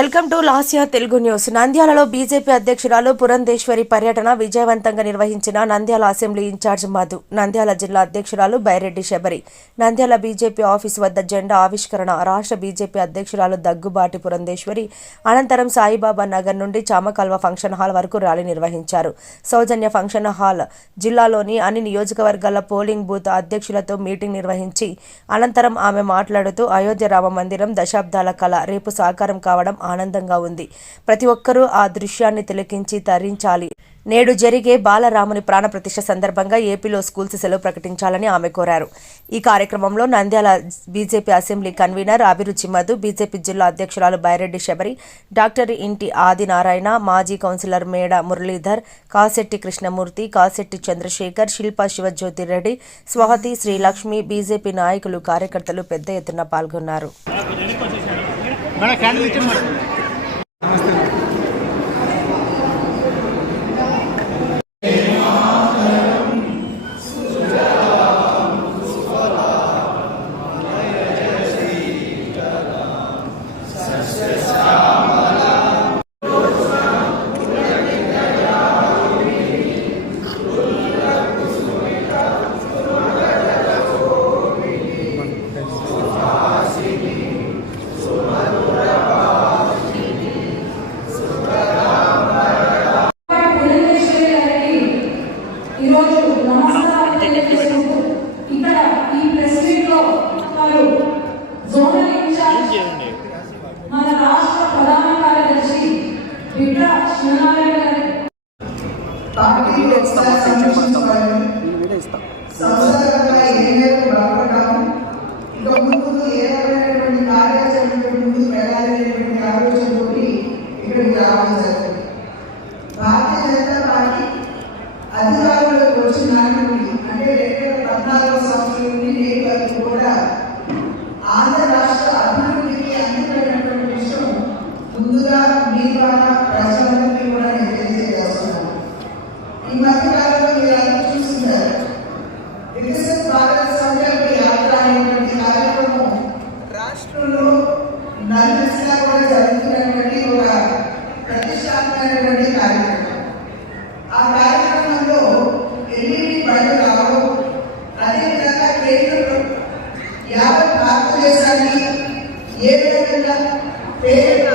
Welcome to లాసియా Telugu news. నంద్యాలలో BJP అధ్యక్షురాలు పురంధేశ్వరి పర్యటన విజయవంతంగా నిర్వహించిన నంద్యాల అసెంబ్లీ ఇన్ఛార్జ్ మధు నంద్యాల జిల్లా అధ్యక్షురాలు బైరెడ్డి శబరి నంద్యాల బీజేపీ ఆఫీస్ వద్ద జెండా ఆవిష్కరణ రాష్ట్ర బీజేపీ అధ్యక్షురాలు దగ్గుబాటి పురంధేశ్వరి అనంతరం సాయిబాబా నగర్ నుండి చామకల్వ ఫంక్షన్ హాల్ వరకు ర్యాలీ నిర్వహించారు. సౌజన్య ఫంక్షన్ హాల్ జిల్లాలోని అన్ని నియోజకవర్గాల పోలింగ్ బూత్ అధ్యక్షులతో మీటింగ్ నిర్వహించి అనంతరం ఆమె మాట్లాడుతూ అయోధ్య రామ మందిరం దశాబ్దాల కళ రేపు సాకారం కావడం ఆనందంగా ఉంది. ప్రతి ఒక్కరూ ఆ దృశ్యాన్ని తిలకించి తరించాలి. నేడు జరిగే బాలరాముని ప్రాణప్రతిష్ఠ సందర్భంగా ఏపీలో స్కూల్స్ సెలవు ప్రకటించాలని ఆమె కోరారు. ఈ కార్యక్రమంలో నంద్యాల బీజేపీ అసెంబ్లీ కన్వీనర్ అభిరుచి మధు బీజేపీ జిల్లా అధ్యక్షురాలు బైరెడ్డి శబరి డాక్టర్ ఇంటి ఆదినారాయణ మాజీ కౌన్సిలర్ మేడ మురళీధర్ కాసెట్టి కృష్ణమూర్తి కాసెట్టి చంద్రశేఖర్ శిల్పా శివజ్యోతి రెడ్డి స్వాతి శ్రీలక్ష్మి బీజేపీ నాయకులు కార్యకర్తలు పెద్ద ఎత్తున పాల్గొన్నారు. మేడం బిడ్డ ఒకసారి సమీక్షించుకోవాలని సంస్థాగతంగా ఏ మేరకు ఇంకా ముందు ఏ కార్యాచరణ ముందుకు వెళ్ళాలనేటువంటి ఇక్కడికి రావడం జరిగింది భారతీయ జనతా పార్టీ అధికారంలోకి వచ్చిన అంటే రెండు వేల పద్నాలుగు భారతదేశాన్ని ఏ రకంగా పేరు